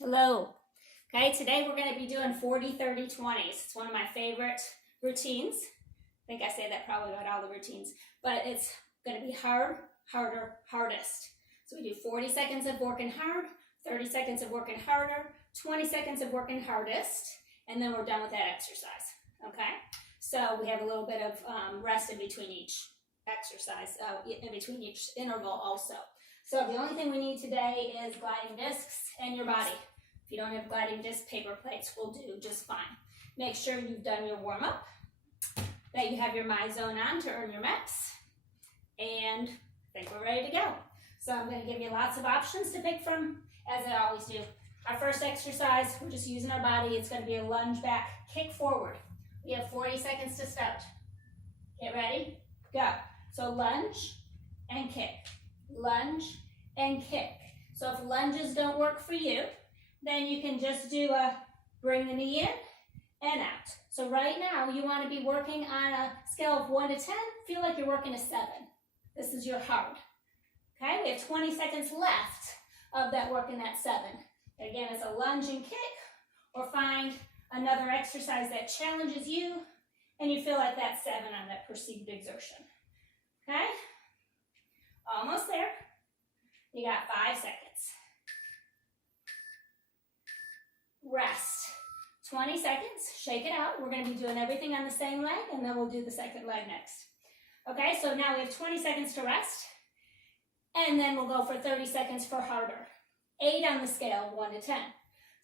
Hello. Okay, today we're going to be doing 40, 30, 20s. It's one of my favorite routines. I think I say that probably about all the routines, but it's going to be hard, harder, hardest. So we do 40 seconds of working hard, 30 seconds of working harder, 20 seconds of working hardest, and then we're done with that exercise. Okay, so we have a little bit of rest in between each exercise, in between each interval also. So the only thing we need today is gliding discs and your body. If you don't have gliding disc, paper plates will do just fine. Make sure you've done your warm-up, that you have your My Zone on to earn your MEPs, and I think we're ready to go. So I'm going to give you lots of options to pick from, as I always do. Our first exercise, we're just using our body. It's going to be a lunge back, kick forward. We have 40 seconds to start. Get ready, go. So lunge and kick. Lunge and kick. So if lunges don't work for you, then you can just do a bring the knee in and out. So right now you want to be working on a scale of 1 to 10. Feel like you're working a 7. This is your hard. Okay, we have 20 seconds left of that working that 7. Again, it's a lunge and kick, or find another exercise that challenges you and you feel like that 7 on that perceived exertion. Okay? Almost there. You got 5 seconds. Rest. 20 seconds. Shake it out. We're going to be doing everything on the same leg, and then we'll do the second leg next. Okay, so now we have 20 seconds to rest, and then we'll go for 30 seconds for harder. 8 on the scale, 1 to 10.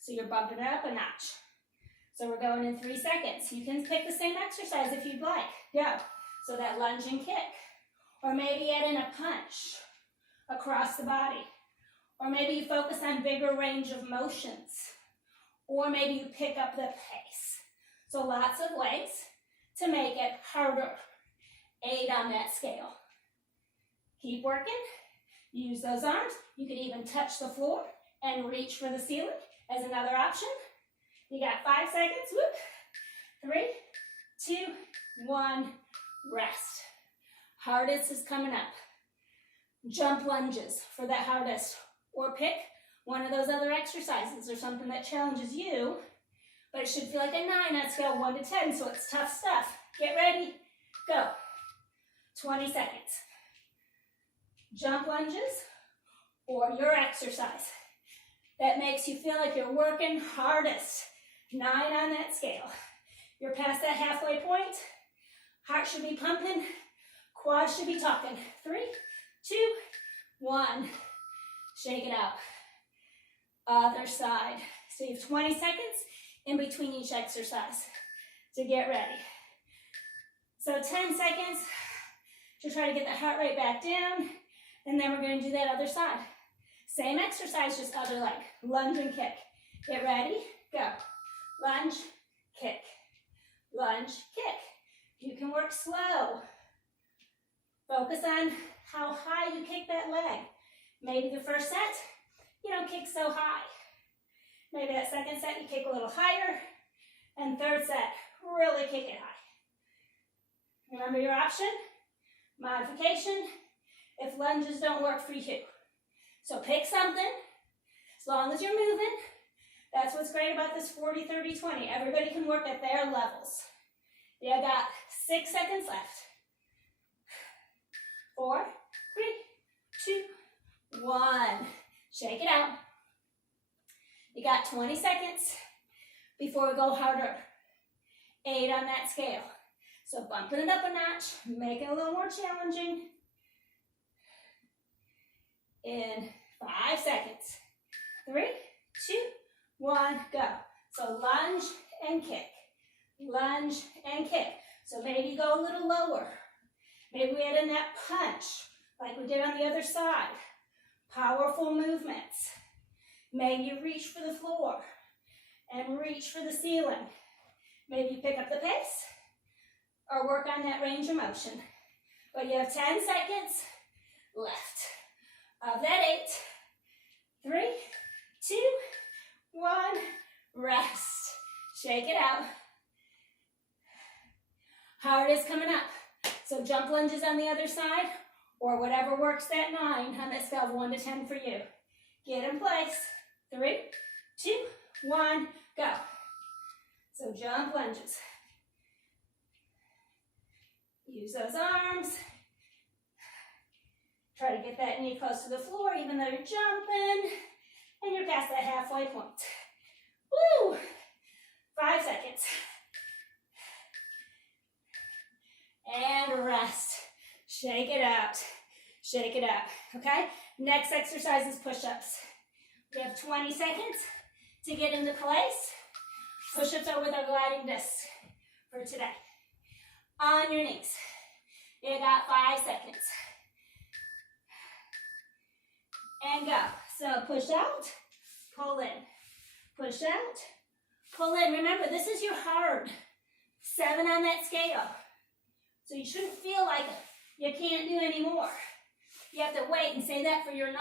So you're bumping it up a notch. So we're going in 3 seconds. You can pick the same exercise if you'd like. Go. So that lunge and kick. Or maybe add in a punch across the body. Or maybe you focus on bigger range of motions. Or maybe you pick up the pace. So lots of ways to make it harder. 8 on that scale. Keep working. Use those arms. You can even touch the floor and reach for the ceiling as another option. You got 5 seconds. Whoop. 3, 2, 1, rest. Hardest is coming up. Jump lunges for that hardest. Or pick one of those other exercises or something that challenges you, but it should feel like a 9 on scale 1 to 10, so it's tough stuff. Get ready, go. 20 seconds. Jump lunges or your exercise that makes you feel like you're working hardest. 9 on that scale. You're past that halfway point. Heart should be pumping. Quads should be talking. 3, 2, 1. Shake it out. Other side. So you have 20 seconds in between each exercise to get ready. So 10 seconds to try to get the heart rate back down, and then we're going to do that other side. Same exercise, just other leg. Lunge and kick. Get ready, go. Lunge, kick. Lunge, kick. You can work slow. Focus on how high you kick that leg. Maybe the first set, you don't kick so high. Maybe that second set, you kick a little higher. And third set, really kick it high. Remember your option? Modification, if lunges don't work for you. So pick something, as long as you're moving. That's what's great about this 40, 30, 20. Everybody can work at their levels. You got 6 seconds left. 4, 3, 2, 1. Shake it out. You got 20 seconds before we go harder. 8 on that scale. So bumping it up a notch, make it a little more challenging. In 5 seconds. 3, 2, 1, go. So lunge and kick. Lunge and kick. So maybe go a little lower. Maybe we add in that punch like we did on the other side. Powerful movements. Maybe you reach for the floor and reach for the ceiling. Maybe you pick up the pace or work on that range of motion. But you have 10 seconds left. Of that 8, 3, 2, 1, rest. Shake it out. Hard is coming up. So jump lunges on the other side, or whatever works that 9 on that scale of 1 to 10 for you. Get in place. 3, 2, 1, go. So jump lunges. Use those arms. Try to get that knee close to the floor even though you're jumping. And you're past that halfway point. Woo! 5 seconds. And rest. Shake it out. Shake it out. Okay? Next exercise is push-ups. We have 20 seconds to get into place. Push-ups are with our gliding discs for today. On your knees. You got 5 seconds. And go. So push out, pull in. Push out, pull in. Remember, this is your hard 7 on that scale. So you shouldn't feel like you can't do any more. You have to wait and say that for your 9.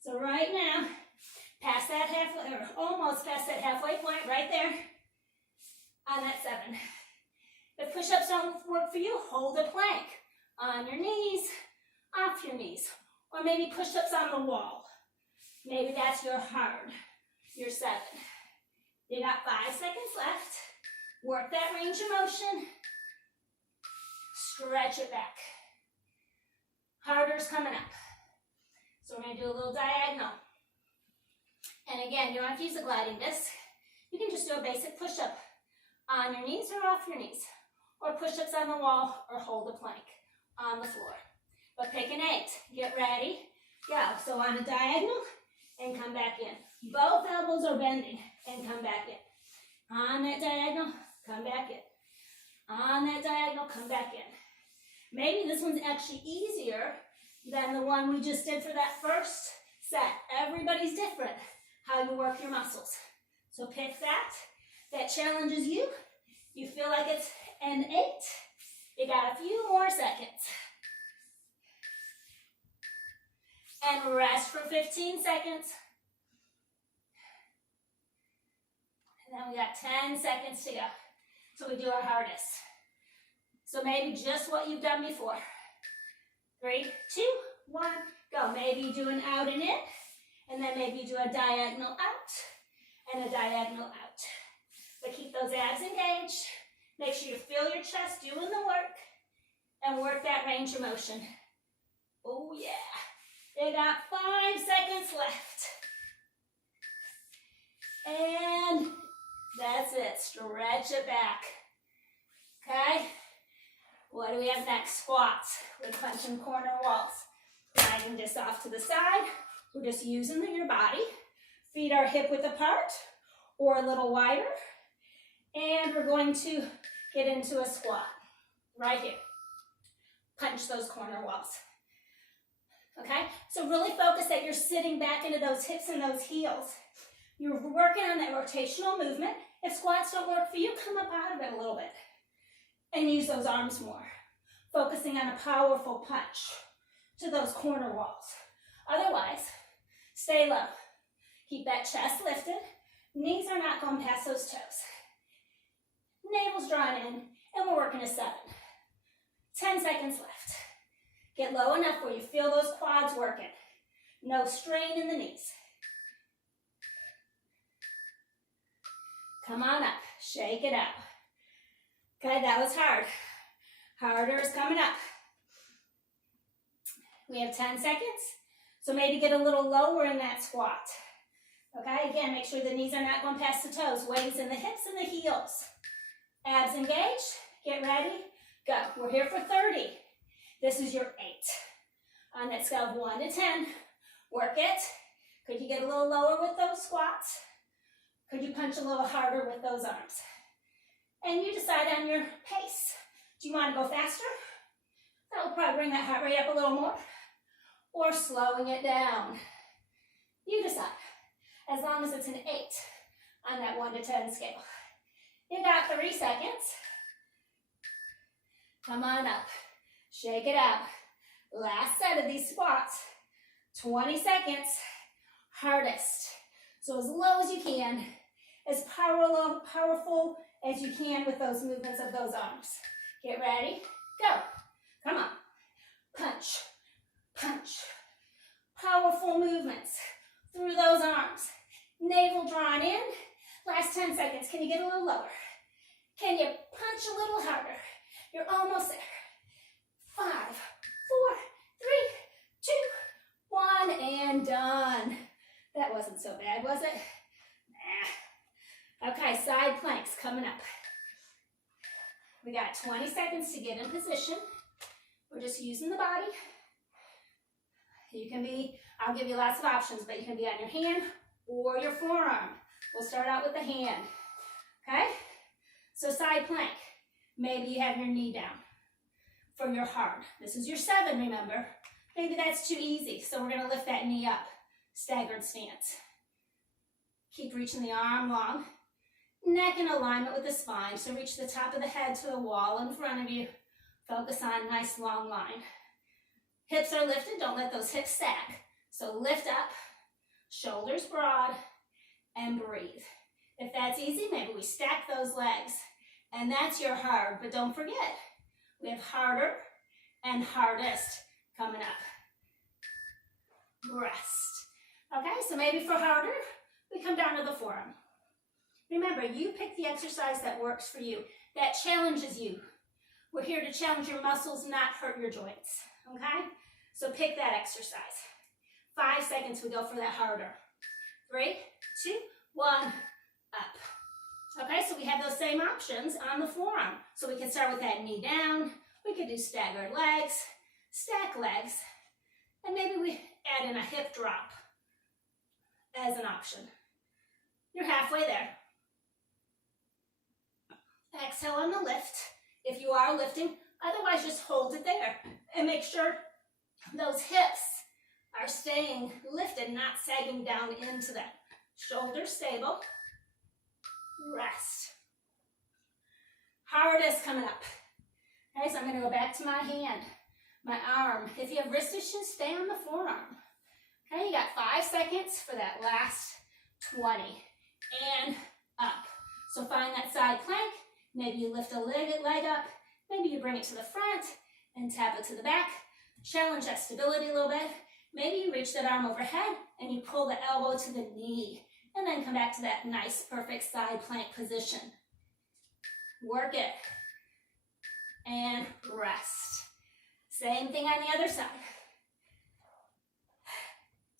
So right now, past that halfway, or almost past that halfway point, right there, on that 7. If push-ups don't work for you, hold a plank on your knees, off your knees, or maybe push-ups on the wall. Maybe that's your hard, your 7. You got 5 seconds left. Work that range of motion. Stretch it back. Harder's coming up. So we're going to do a little diagonal. And again, you don't have to use a gliding disc. You can just do a basic push-up on your knees or off your knees. Or push-ups on the wall or hold a plank on the floor. But pick an 8. Get ready. Go. So on a diagonal and come back in. Both elbows are bending and come back in. On that diagonal, come back in. On that diagonal, come back in. Maybe this one's actually easier than the one we just did for that first set. Everybody's different how you work your muscles. So pick that. That challenges you. You feel like it's an 8. You got a few more seconds. And rest for 15 seconds. And then we got 10 seconds to go. So we do our hardest. So maybe just what you've done before. 3, 2, 1, go. Maybe you do an out and in, and then maybe you do a diagonal out and a diagonal out. But keep those abs engaged. Make sure you feel your chest doing the work and work that range of motion. Oh yeah. You got 5 seconds left. And that's it. Stretch it back. Okay? What do we have next? Squats. We're punching corner walls. Sliding this off to the side. We're just using your body. Feet are hip width apart or a little wider. And we're going to get into a squat. Right here. Punch those corner walls. Okay? So really focus that you're sitting back into those hips and those heels. You're working on that rotational movement. If squats don't work for you, come up out of it a little bit. And use those arms more. Focusing on a powerful punch to those corner walls. Otherwise, stay low. Keep that chest lifted. Knees are not going past those toes. Navel's drawn in, and we're working a 7. 10 seconds left. Get low enough where you feel those quads working. No strain in the knees. Come on up. Shake it out. Okay, that was hard. Harder is coming up. We have 10 seconds. So maybe get a little lower in that squat. Okay, again, make sure the knees are not going past the toes. Weight is in the hips and the heels. Abs engaged. Get ready. Go. We're here for 30. This is your 8. On that scale of 1 to 10, work it. Could you get a little lower with those squats? Could you punch a little harder with those arms? And you decide on your pace. Do you want to go faster? That will probably bring that heart rate up a little more. Or slowing it down. You decide. As long as it's an 8 on that 1 to 10 scale. You got 3 seconds. Come on up. Shake it out. Last set of these squats. 20 seconds. Hardest. So as low as you can. As powerful as you can with those movements of those arms. Get ready. Go. Come on. Punch. Punch. Powerful movements through those arms. navel drawn in. Last 10 seconds. Can you get a little lower? Can you punch a little harder? You're almost there. 5, 4, 3, 2, 1, and done. That wasn't so bad, was it? Nah. Okay, side planks coming up. We got 20 seconds to get in position. We're just using the body. You can be, I'll give you lots of options, but you can be on your hand or your forearm. We'll start out with the hand, okay? So side plank, maybe you have your knee down for your hard. This is your 7, remember? Maybe that's too easy, so we're gonna lift that knee up. Staggered stance. Keep reaching the arm long. Neck in alignment with the spine, so reach the top of the head to the wall in front of you. Focus on a nice long line. Hips are lifted, don't let those hips sag. So lift up, shoulders broad, and breathe. If that's easy, maybe we stack those legs. And that's your hard, but don't forget, we have harder and hardest coming up. Rest. Okay, so maybe for harder, we come down to the forearm. Remember, you pick the exercise that works for you, that challenges you. We're here to challenge your muscles, not hurt your joints, okay? So pick that exercise. 5 seconds, we go for that harder. 3, 2, 1, up. Okay, so we have those same options on the forearm. So we can start with that knee down. We could do staggered legs, stack legs, and maybe we add in a hip drop as an option. You're halfway there. Exhale on the lift, if you are lifting. Otherwise, just hold it there and make sure those hips are staying lifted, not sagging down into them. Shoulders stable. Rest. Hardest coming up. Okay, so I'm going to go back to my hand, my arm. If you have wrist issues, stay on the forearm. Okay, you got 5 seconds for that last 20. And up. So find that side plank. Maybe you lift a leg up. Maybe you bring it to the front and tap it to the back. Challenge that stability a little bit. Maybe you reach that arm overhead and you pull the elbow to the knee. And then come back to that nice, perfect side plank position. Work it. And rest. Same thing on the other side.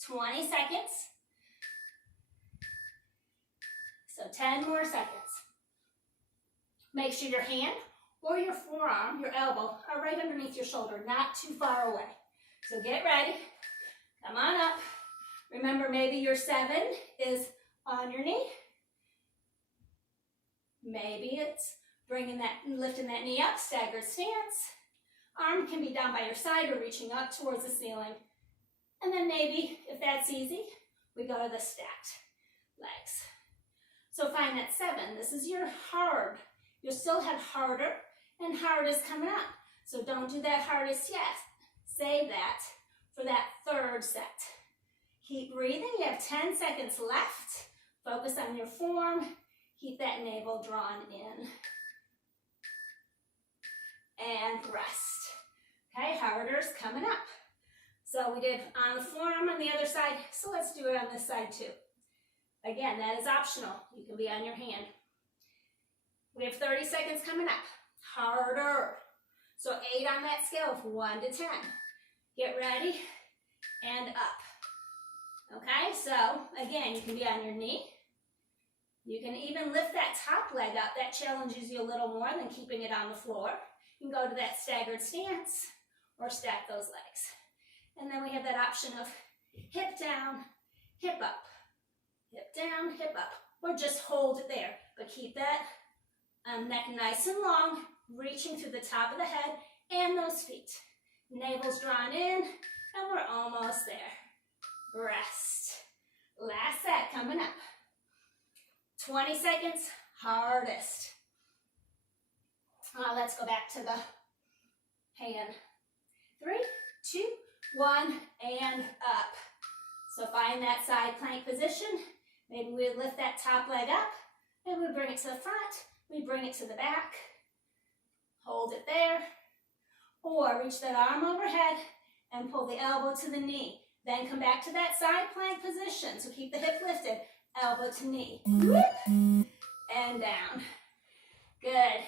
20 seconds. So 10 more seconds. Make sure your hand or your forearm, your elbow, are right underneath your shoulder, not too far away. So get ready. Come on up. Remember, maybe your 7 is on your knee. Maybe it's lifting that knee up, staggered stance. Arm can be down by your side or reaching up towards the ceiling. And then maybe, if that's easy, we go to the stacked legs. So find that 7. This is your hard. You'll still have harder and hardest coming up. So don't do that hardest yet. Save that for that 3rd set. Keep breathing. You have 10 seconds left. Focus on your form. Keep that navel drawn in. And rest. Okay, harder's coming up. So we did on the forearm on the other side. So let's do it on this side too. Again, that is optional. You can be on your hand. We have 30 seconds coming up. Harder. So 8 on that scale of 1 to 10. Get ready and up. Okay, so again, you can be on your knee. You can even lift that top leg up. That challenges you a little more than keeping it on the floor. You can go to that staggered stance or stack those legs. And then we have that option of hip down, hip up. Hip down, hip up. Or just hold it there. But keep that neck nice and long, reaching through the top of the head and those feet. Navel's drawn in, and we're almost there. Rest. Last set coming up. 20 seconds, hardest. Let's go back to the hand. 3, 2, 1, and up. So find that side plank position. Maybe we lift that top leg up, and we bring it to the front. We bring it to the back. Hold it there. Or reach that arm overhead and pull the elbow to the knee. Then come back to that side plank position. So keep the hip lifted. elbow to knee. Whoop. And down. Good.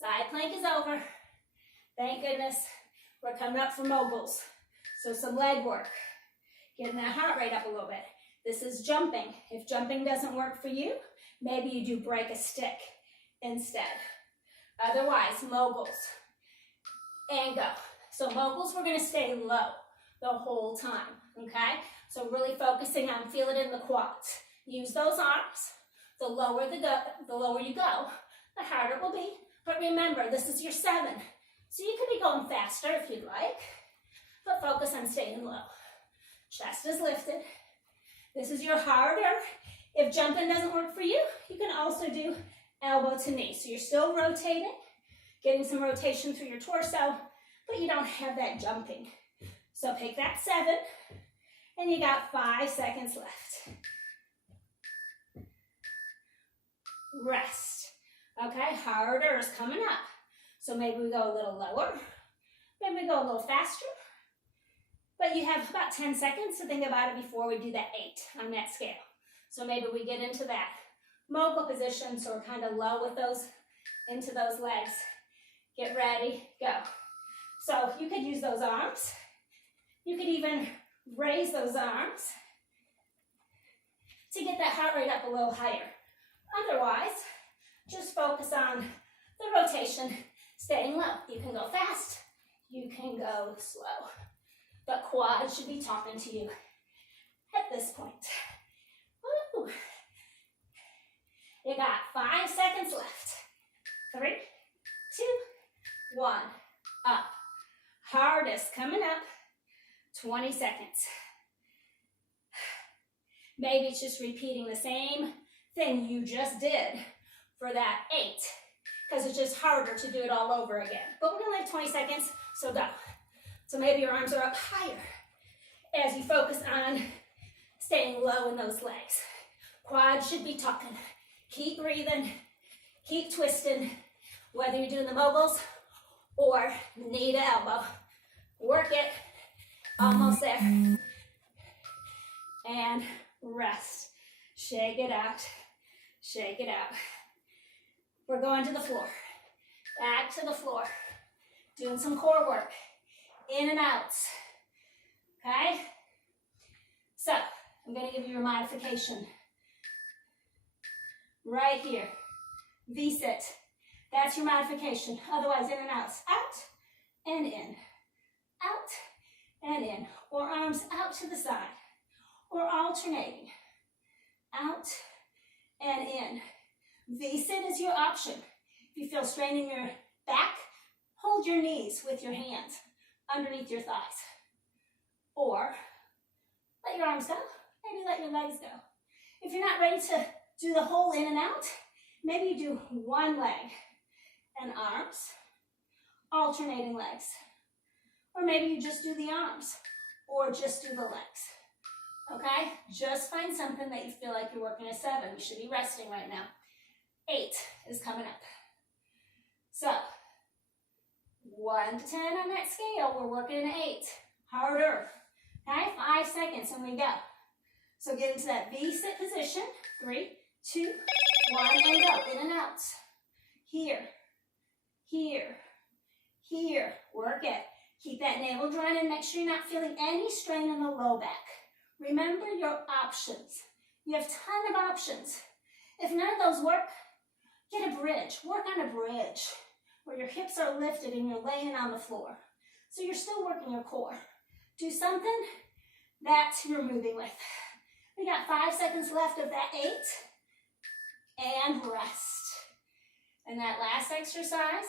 Side plank is over. Thank goodness we're coming up for moguls. So some leg work. Getting that heart rate up a little bit. This is jumping. If jumping doesn't work for you, maybe you do break a stick instead. Otherwise, moguls. And go. So moguls, we're going to stay low the whole time, okay? So really focusing on, feel it in the quads. Use those arms. The lower you go, the harder it will be. But remember, this is your 7. So you could be going faster if you'd like, but focus on staying low. Chest is lifted. This is your harder. If jumping doesn't work for you, you can also do elbow to knee. So you're still rotating, getting some rotation through your torso, but you don't have that jumping. So pick that 7, and you got 5 seconds left. Rest. Okay, harder is coming up. So maybe we go a little lower, maybe we go a little faster, but you have about 10 seconds to think about it before we do that 8 on that scale. So maybe we get into that mogul position, so we're kind of low with those, into those legs. Get ready, go. So you could use those arms. You could even raise those arms to get that heart rate up a little higher. Otherwise, just focus on the rotation, staying low. You can go fast, you can go slow. The quad should be talking to you at this point. Woo. You got 5 seconds left. 3, 2, 1, up. Hardest coming up, 20 seconds. Maybe it's just repeating the same thing you just did for that 8, because it's just harder to do it all over again. But we're gonna have 20 seconds, so go. So maybe your arms are up higher as you focus on staying low in those legs. Quads should be talking. Keep breathing, keep twisting, whether you're doing the moguls or knee to elbow. Work it, almost there. And rest. Shake it out, shake it out. We're going to the floor, back to the floor. Doing some core work, in and outs, okay? So, I'm gonna give you a modification. Right here, V-sit, that's your modification. Otherwise, in and outs, out and in, out and in. Or arms out to the side, or alternating, out and in. V-sit is your option. If you feel strain in your back, hold your knees with your hands underneath your thighs. Or let your arms go, maybe let your legs go. If you're not ready to do the whole in and out, maybe you do one leg and arms, alternating legs. Or maybe you just do the arms, or just do the legs. Okay? Just find something that you feel like you're working a 7. You should be resting right now. 8 is coming up. So, 1 to 10 on that scale, we're working an 8. Harder. Okay? 5 seconds and we go. So get into that V-sit position. 3, 2, 1, and go. In and out. Here. Here. Here. Work it. Keep that navel drawn in. Make sure you're not feeling any strain in the low back. Remember your options. You have a ton of options. If none of those work, get a bridge. Work on a bridge where your hips are lifted and you're laying on the floor. So you're still working your core. Do something that you're moving with. We got 5 seconds left of that 8. And rest. And that last exercise,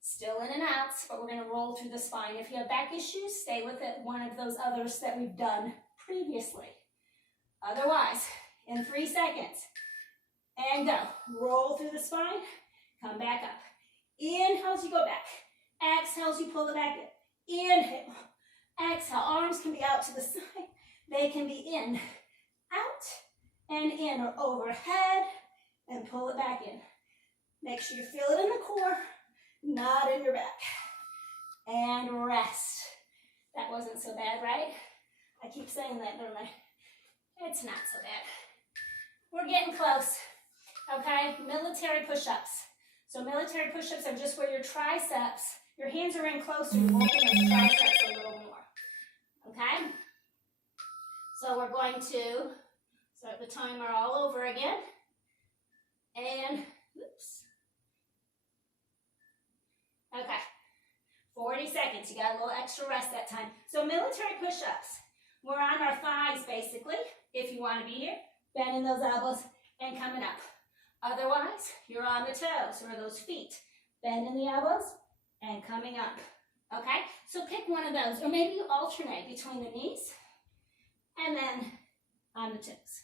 still in and out, but we're going to roll through the spine. If you have back issues, stay with it, one of those others that we've done previously. Otherwise, in 3 seconds, and go. Roll through the spine, come back up. Inhale as you go back. Exhale as you pull it back in. Inhale. Exhale. Arms can be out to the side. They can be in, out, and in, or overhead, and pull it back in. Make sure you feel it in the core, not in your back. And rest. That wasn't so bad, right? I keep saying that, don't I? It's not so bad. We're getting close, okay? Military push-ups. So military push-ups are just where your triceps, your hands are in closer, you're working those triceps a little more, okay? So we're going to start the timer all over again. And, oops. Okay, 40 seconds. You got a little extra rest that time. So military push-ups. We're on our thighs, basically, if you want to be here. Bending those elbows and coming up. Otherwise, you're on the toes or those feet. Bending the elbows and coming up. Okay? So pick one of those. Or maybe you alternate between the knees and then on the toes.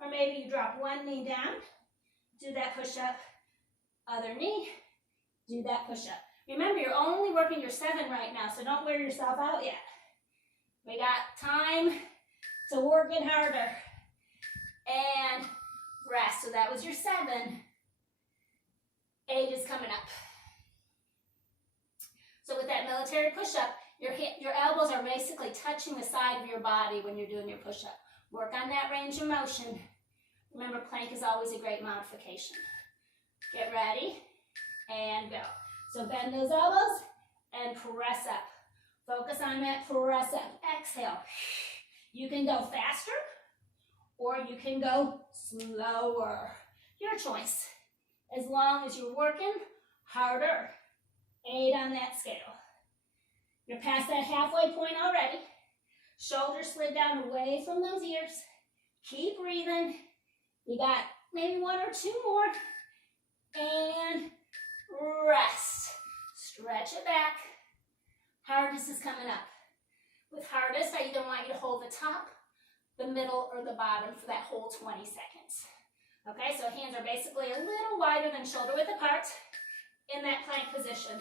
Or maybe you drop one knee down, do that push-up, other knee, do that push-up. Remember, you're only working your 7 right now, so don't wear yourself out yet. We got time to work it harder. And rest. So that was your 7. 8 is coming up. So with that military push-up, your elbows are basically touching the side of your body when you're doing your push-up. Work on that range of motion. Remember, plank is always a great modification. Get ready and go. So bend those elbows and press up. Focus on that press up. Exhale. You can go faster or you can go slower. Your choice. As long as you're working harder. 8 on that scale. You're past that halfway point already. Shoulders slid down away from those ears. Keep breathing. You got maybe 1 or 2 more. And rest. Stretch it back. Hardest is coming up. With hardest, I either want you to hold the top, the middle, or the bottom for that whole 20 seconds. Okay, so hands are basically a little wider than shoulder width apart in that plank position.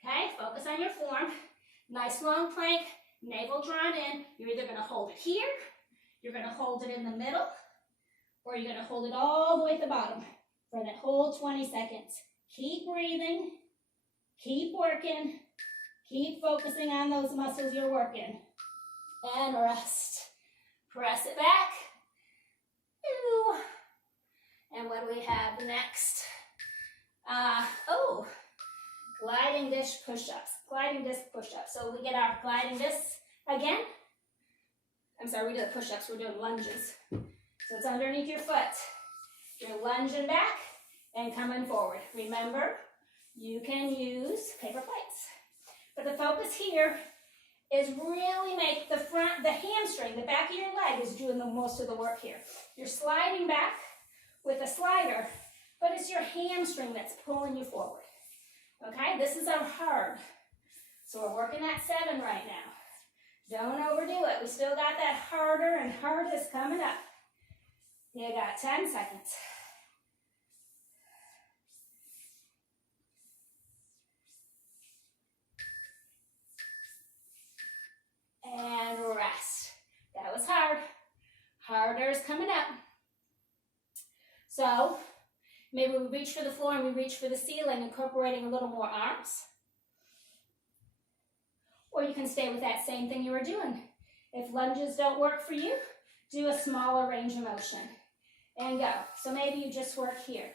Okay, focus on your form. Nice long plank, navel drawn in. You're either going to hold it here, you're going to hold it in the middle, or you're going to hold it all the way at the bottom for that whole 20 seconds. Keep breathing, keep working, keep focusing on those muscles you're working. And rest. Press it back. Ooh. And what do we have next? Gliding disc push-ups. Gliding disc push-ups. So we get our gliding discs again. I'm sorry, we did push-ups. We're doing lunges. So it's underneath your foot. You're lunging back and coming forward. Remember, you can use paper plates. But the focus here is really make the hamstring, the back of your leg is doing the most of the work here. You're sliding back with a slider, but it's your hamstring that's pulling you forward. Okay, this is our hard. So we're working that 7 right now. Don't overdo it. We still got that harder and hardest coming up. You got 10 seconds. And rest. That was hard. Harder is coming up. So, maybe we reach for the floor and we reach for the ceiling, incorporating a little more arms. Or you can stay with that same thing you were doing. If lunges don't work for you, do a smaller range of motion. And go. So maybe you just work here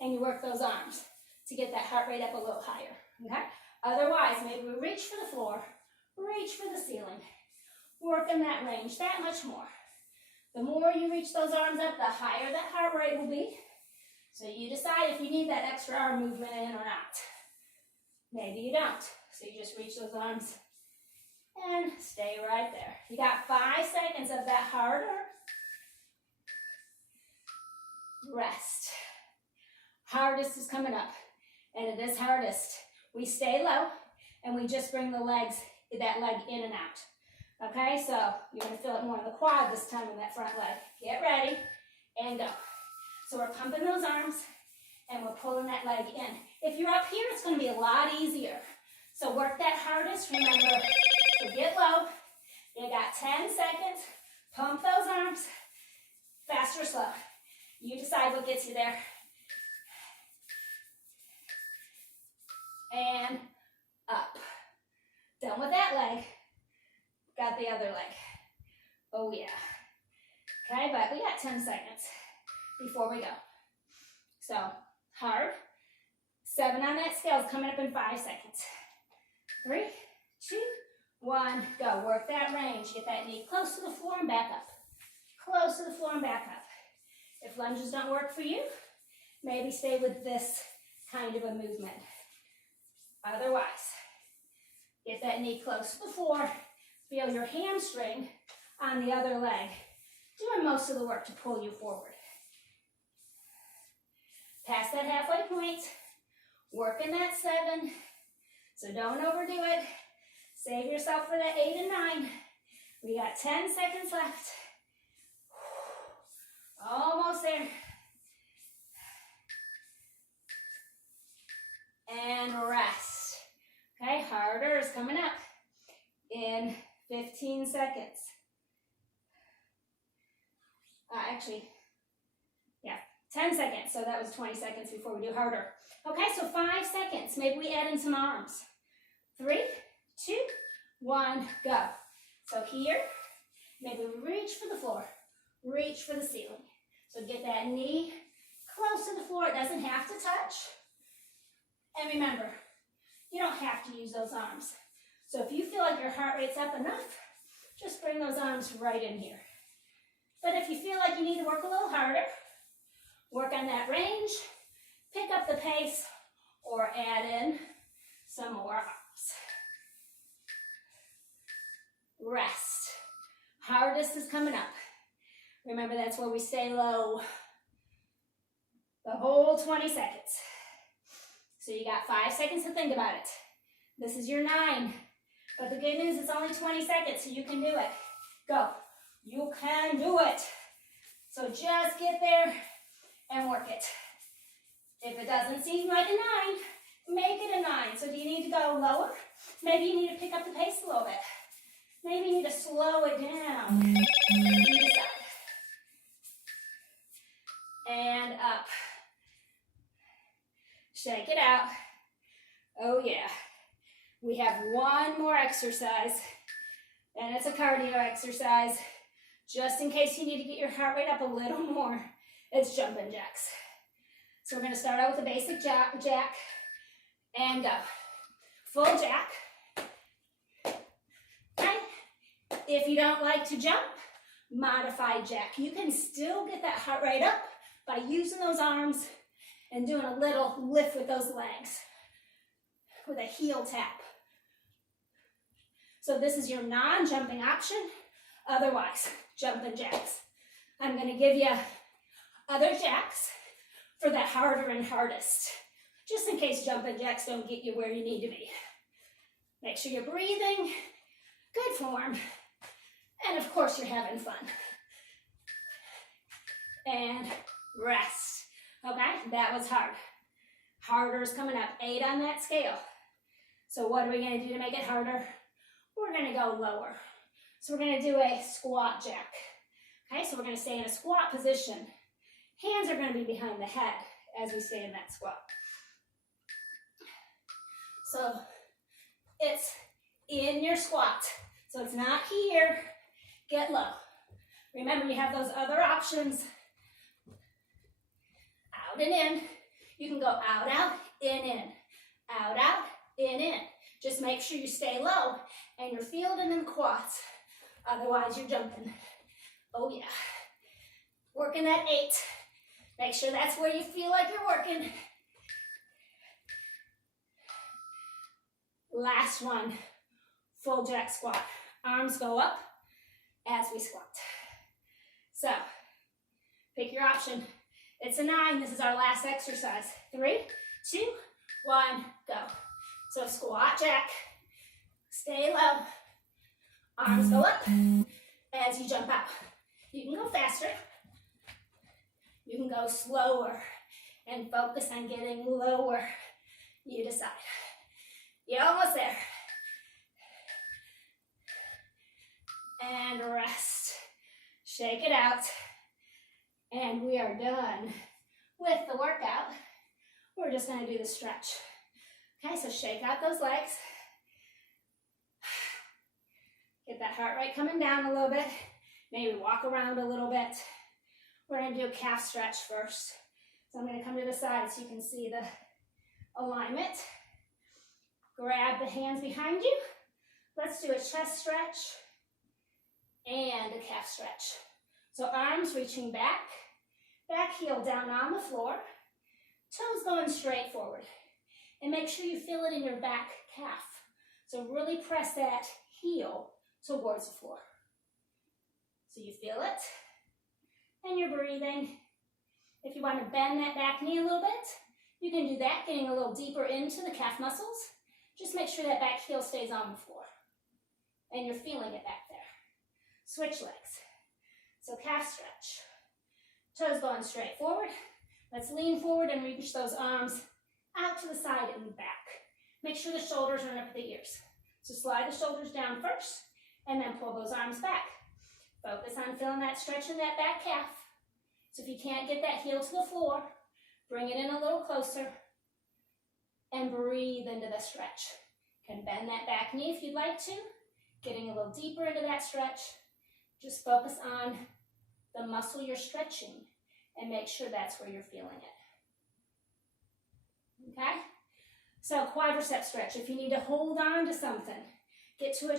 and you work those arms to get that heart rate up a little higher. Okay? Otherwise, maybe we reach for the floor, reach for the ceiling. Work in that range that much more. The more you reach those arms up, the higher that heart rate will be. So you decide if you need that extra arm movement in or not. Maybe you don't. So you just reach those arms and stay right there. You got 5 seconds of that harder. Rest. Hardest is coming up. And it is hardest. We stay low and we just bring that leg in and out. Okay, so you're going to feel it more in the quad this time in that front leg. Get ready and go. So we're pumping those arms and we're pulling that leg in. If you're up here, it's going to be a lot easier. So work that hardest, remember, to get low. You got 10 seconds. Pump those arms. Fast or slow. You decide what gets you there. And up. Done with that leg. Got the other leg. Oh yeah. Okay, but we got 10 seconds before we go. So, hard. 7 on that scale is coming up in 5 seconds. 3, 2, 1, go. Work that range. Get that knee close to the floor and back up. Close to the floor and back up. If lunges don't work for you, maybe stay with this kind of a movement. Otherwise, get that knee close to the floor. Feel your hamstring on the other leg, doing most of the work to pull you forward. Past that halfway point, working that 7, so don't overdo it. Save yourself for that 8 and 9. We got 10 seconds left. Almost there. And rest. Okay, harder is coming up in 15 seconds. Actually, yeah, 10 seconds. So that was 20 seconds before we do harder. Okay, so 5 seconds. Maybe we add in some arms. 3, 2, 1, go. So here, maybe we reach for the floor. Reach for the ceiling. So get that knee close to the floor. It doesn't have to touch. And remember, you don't have to use those arms. So if you feel like your heart rate's up enough, just bring those arms right in here. But if you feel like you need to work a little harder, work on that range, pick up the pace, or add in some more arms. Rest. Hardest is coming up. Remember, that's where we stay low the whole 20 seconds. So you got 5 seconds to think about it. This is your 9. But the good news, it's only 20 seconds, so you can do it. Go. You can do it. So just get there and work it. If it doesn't seem like a 9, make it a 9. So do you need to go lower? Maybe you need to pick up the pace a little bit. Maybe you need to slow it down. You decide. And up. Shake it out. Oh yeah. We have one more exercise, and it's a cardio exercise. Just in case you need to get your heart rate up a little more, it's jumping jacks. So we're going to start out with a basic jack, and go. Full jack. Okay. If you don't like to jump, modified jack. You can still get that heart rate up by using those arms and doing a little lift with those legs with a heel tap. So this is your non-jumping option. Otherwise, jumping jacks. I'm going to give you other jacks for that harder and hardest, just in case jumping jacks don't get you where you need to be. Make sure you're breathing, good form, and of course you're having fun. And rest. Okay, that was hard. Harder is coming up, 8 on that scale. So what are we going to do to make it harder? We're going to go lower. So we're going to do a squat jack. Okay, so we're going to stay in a squat position. Hands are going to be behind the head as we stay in that squat. So it's in your squat. So it's not here. Get low. Remember, you have those other options. Out and in. You can go out, out, in. Out, out, in. Just make sure you stay low and you're fielding in quads. Otherwise, you're jumping. Oh, yeah. Working that 8. Make sure that's where you feel like you're working. Last one. Full jack squat. Arms go up as we squat. So, pick your option. It's a 9. This is our last exercise. 3, 2, 1, go. So squat jack. Stay low. Arms go up as you jump out. You can go faster. You can go slower and focus on getting lower. You decide. You're almost there. And rest. Shake it out. And we are done with the workout. We're just going to do the stretch. Okay, so shake out those legs. Get that heart rate coming down a little bit. Maybe walk around a little bit. We're going to do a calf stretch first. So I'm going to come to the side so you can see the alignment. Grab the hands behind you. Let's do a chest stretch and a calf stretch. So arms reaching back, back heel down on the floor, toes going straight forward. And make sure you feel it in your back calf. So really press that heel towards the floor. So you feel it, and you're breathing. If you want to bend that back knee a little bit, you can do that, getting a little deeper into the calf muscles. Just make sure that back heel stays on the floor, and you're feeling it back there. Switch legs. So calf stretch. Toes going straight forward. Let's lean forward and reach those arms out to the side and back. Make sure the shoulders are up to the ears. So slide the shoulders down first, and then pull those arms back. Focus on feeling that stretch in that back calf. So if you can't get that heel to the floor, bring it in a little closer, and breathe into the stretch. You can bend that back knee if you'd like to, getting a little deeper into that stretch. Just focus on the muscle you're stretching, and make sure that's where you're feeling it. Okay? So quadricep stretch. If you need to hold on to something, get to a